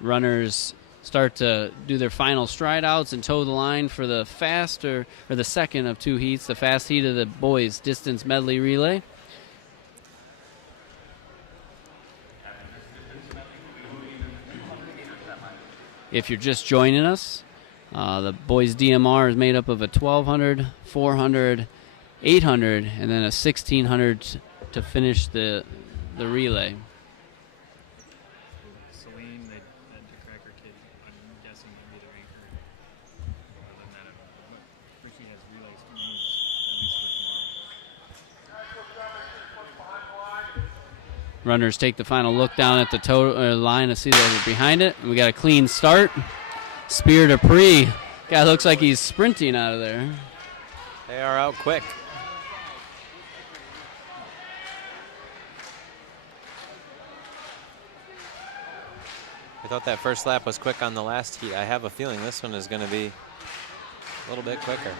runners start to do their final stride outs and toe the line for the the second of 2 heats, the fast heat of the boys distance medley relay. If you're just joining us, the boys DMR is made up of a 1200, 400, 800, and then a 1600 to finish the relay. Celine, that cracker kid, I'm guessing would be the ranker. Other than that, I think she has relays to move, at least for tomorrow. Runners take the final look down at the line to see that they're behind it. We got a clean start. Spear Dupree. Guy looks like he's sprinting out of there. They are out quick. I thought that first lap was quick on the last heat. I have a feeling this one is going to be a little bit quicker.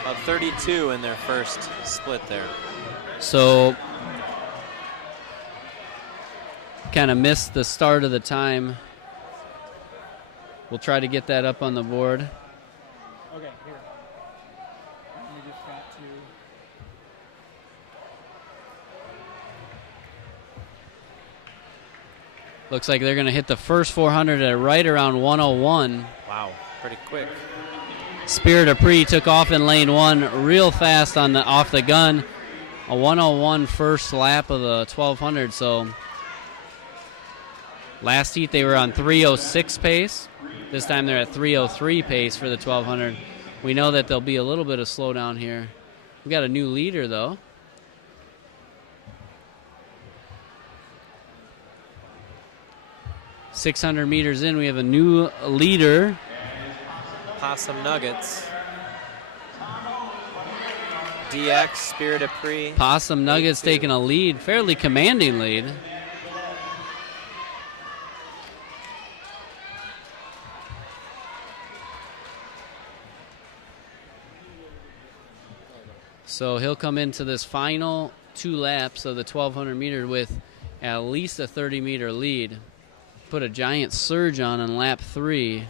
About 32 in their first split there. So kind of missed the start of the time. We'll try to get that up on the board. Okay, here. We just got to... Looks like they're going to hit the first 400 at right around 101. Wow, pretty quick. Spear Dupree took off in lane 1 real fast off the gun. A 101 first lap of the 1200. So last heat they were on 306 pace. This time they're at 303 pace for the 1200. We know that there'll be a little bit of slowdown here. We got a new leader though. .600 meters in, we have a new leader. Possum Nuggets. DX, Spear Dupree. Possum Nuggets taking a lead, fairly commanding lead. So he'll come into this final 2 laps of the 1200 meter with at least a 30-meter lead. Put a giant surge on lap 3.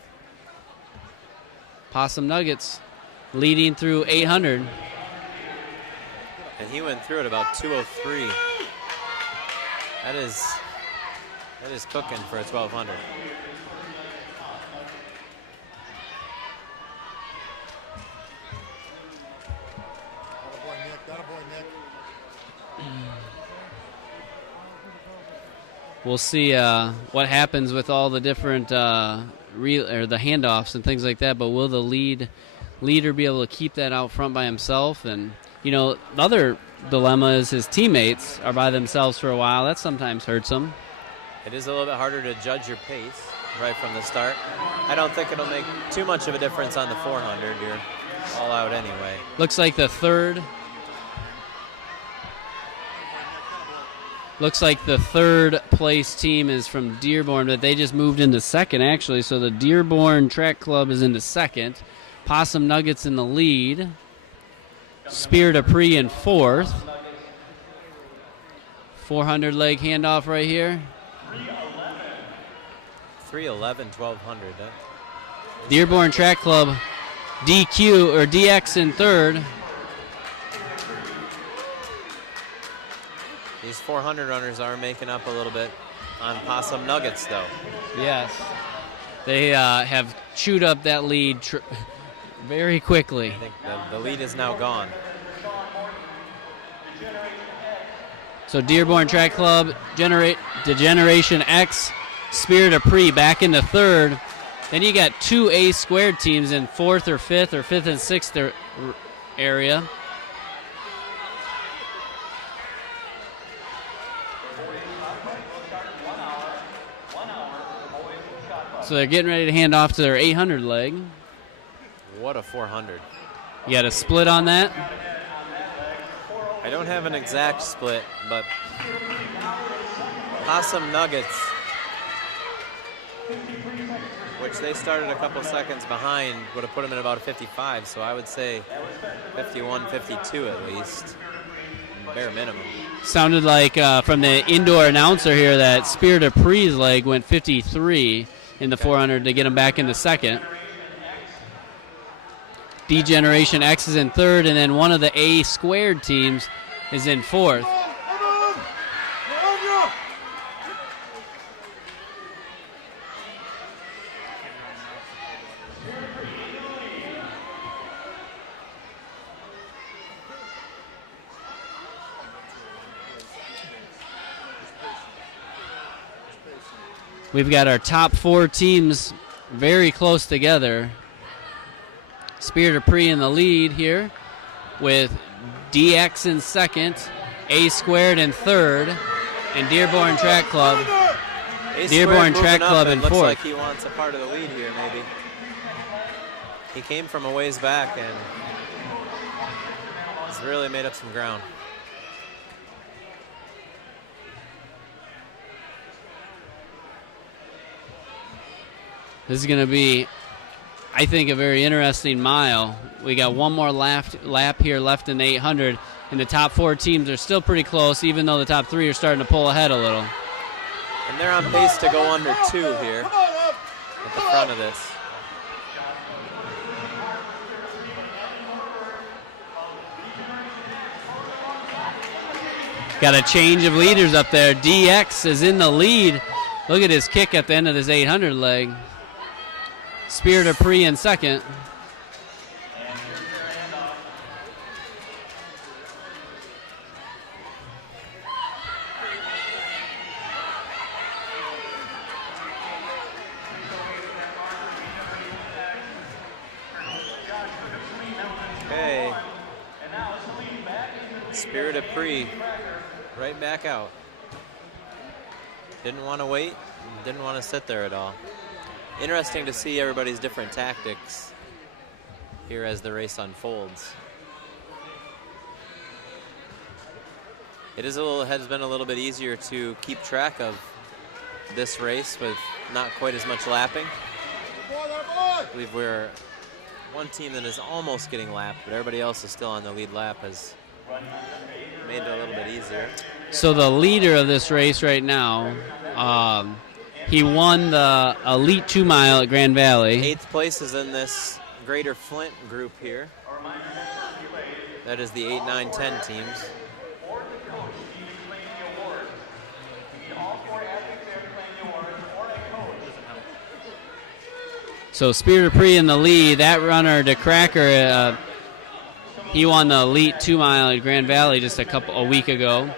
Possum Nuggets leading through 800. And he went through at about 203. That is cooking for a 1200. We'll see what happens with all the different the handoffs and things like that. But will the leader be able to keep that out front by himself? And the other dilemma is his teammates are by themselves for a while. That sometimes hurts them. It is a little bit harder to judge your pace right from the start. I don't think it'll make too much of a difference on the 400. You're all out anyway. Looks like the third place team is from Dearborn, but they just moved into second, actually. So the Dearborn Track Club is into second. Possum Nuggets in the lead. Spear Dupree in fourth. 400 leg handoff right here. 311, 1200. Dearborn Track Club, DX in third. These 400 runners are making up a little bit on Possum Nuggets, though. Yes. They have chewed up that lead very quickly. I think the lead is now gone. So Dearborn Track Club, Generation X, Spear Dupree back into third. Then you got 2 A squared teams in fourth and fifth and sixth area. So they're getting ready to hand off to their 800 leg. What a 400. You got a split on that? I don't have an exact split, but Possum Nuggets which they started a couple seconds behind, would have put them in about a 55. So I would say 51, 52 at least, bare minimum. Sounded like from the indoor announcer here that Spirit of Pre's leg went 53 in the 400 to get him back in the second. D-Generation X is in third, and then one of the A squared teams is in fourth. We've got our top 4 teams very close together. Spirit of Pre in the lead here with DX in second, A squared in third, and Dearborn Track Club. Dearborn Track Club in fourth. Looks like he wants a part of the lead here, maybe. He came from a ways back and has really made up some ground. This is going to be, I think, a very interesting mile. We got one more lap here left in the 800, and the top 4 teams are still pretty close, even though the top 3 are starting to pull ahead a little. And they're on pace to go under 2 here at the front of this. Got a change of leaders up there. DX is in the lead. Look at his kick at the end of this 800 leg. Spirit of Pre in second. Okay. Spirit of Pre right back out. Didn't want to wait, didn't want to sit there at all. Interesting to see everybody's different tactics here as the race unfolds. It has been a little bit easier to keep track of this race with not quite as much lapping. I believe we're one team that is almost getting lapped, but everybody else is still on the lead lap, has made it a little bit easier. So the leader of this race right now, he won the Elite 2 Mile at Grand Valley. 8th place is in this Greater Flint group here. That is the 8, 9, 10 teams. So Spirit of Pre in the lead. That runner, DeCracker, he won the Elite 2 Mile at Grand Valley just a week ago.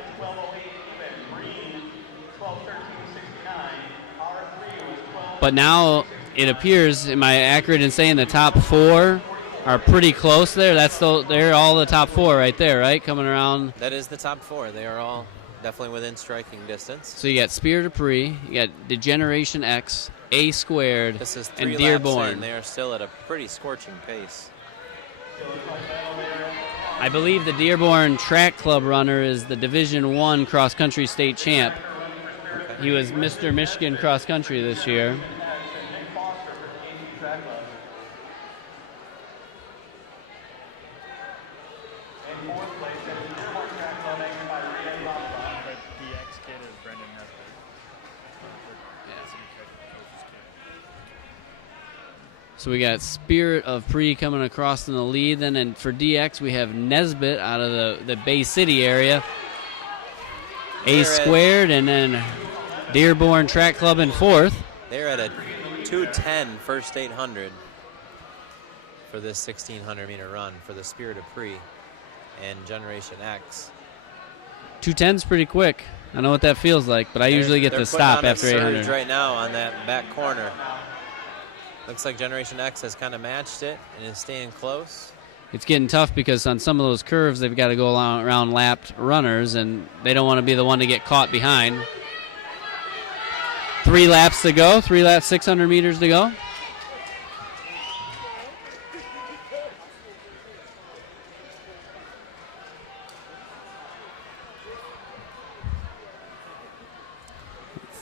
But now it appears, am I accurate in saying the top 4 are pretty close there? They're all the top 4 right there, right? Coming around. That is the top 4. They are all definitely within striking distance. So you got Spirit of Pre, you got D-Generation X, A squared, this is 3 and Dearborn. laps in. They are still at a pretty scorching pace. I believe the Dearborn Track Club runner is the Division I cross country state champ. Okay. He was Mr. Michigan cross country this year. So we got Spirit of Pre coming across in the lead. Then and for DX, we have Nesbitt out of the Bay City area. A squared, and then Dearborn Track Club in fourth. They're at a 2:10 first 800 for this 1,600-meter run for the Spirit of Pre and Generation X. 2:10's pretty quick. I know what that feels like, but I usually get to stop after 800. Right now on that back corner. Looks like Generation X has kind of matched it and is staying close. It's getting tough because on some of those curves, they've got to go around lapped runners, and they don't want to be the one to get caught behind. 3 laps to go, 3 laps, 600 meters to go.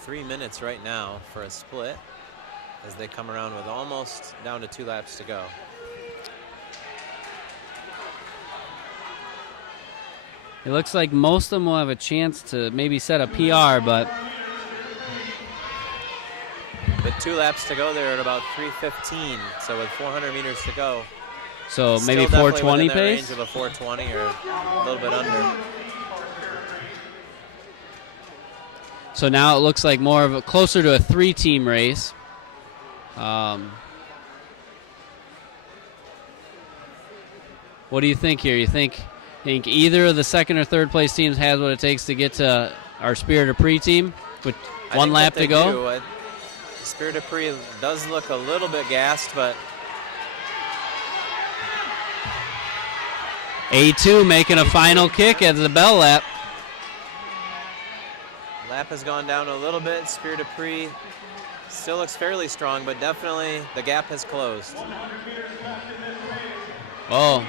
Three minutes right now for a split. as they come around with almost down to 2 laps to go. It looks like most of them will have a chance to maybe set a PR, but with 2 laps to go, they're at about 3:15. So with 400 meters to go, so maybe still definitely 420 within their pace. range of a 420 or a little bit under. So now it looks like more of a closer to a 3-team race. What do you think here? You think either of the second or third place teams has what it takes to get to our Spirit of Pre team with one lap to go? Spirit of Pre does look a little bit gassed, but A2 making a final kick at the bell lap. lap has gone down a little bit. Spirit of Pre still looks fairly strong, but definitely the gap has closed. Oh,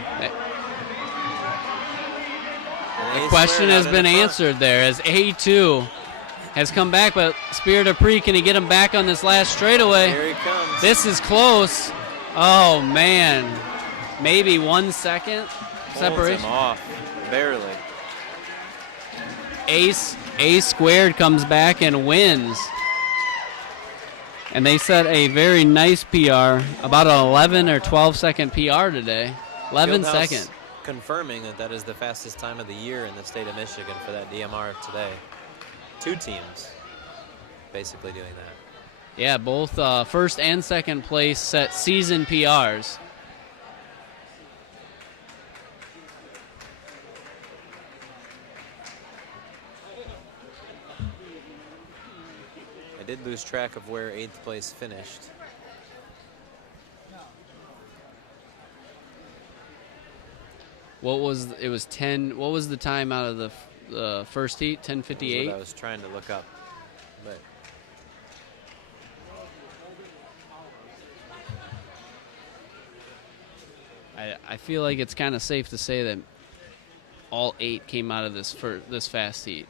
the question has been answered there as A2 has come back, but Spirit of Pre, can he get him back on this last straightaway? Here he comes. This is close. Oh, man. Maybe 1 second separation. Holds him off, barely. A squared comes back and wins. And they set a very nice PR, about an 11 or 12 second PR today. 11 Fieldhouse seconds. confirming that is the fastest time of the year in the state of Michigan for that DMR today. 2 teams basically doing that. Yeah, both first and second place set season PRs. I did lose track of where 8th place finished. What was the time out of the first heat? 10:58. I was trying to look up, but I feel like it's kind of safe to say that all 8 came out of this fast heat.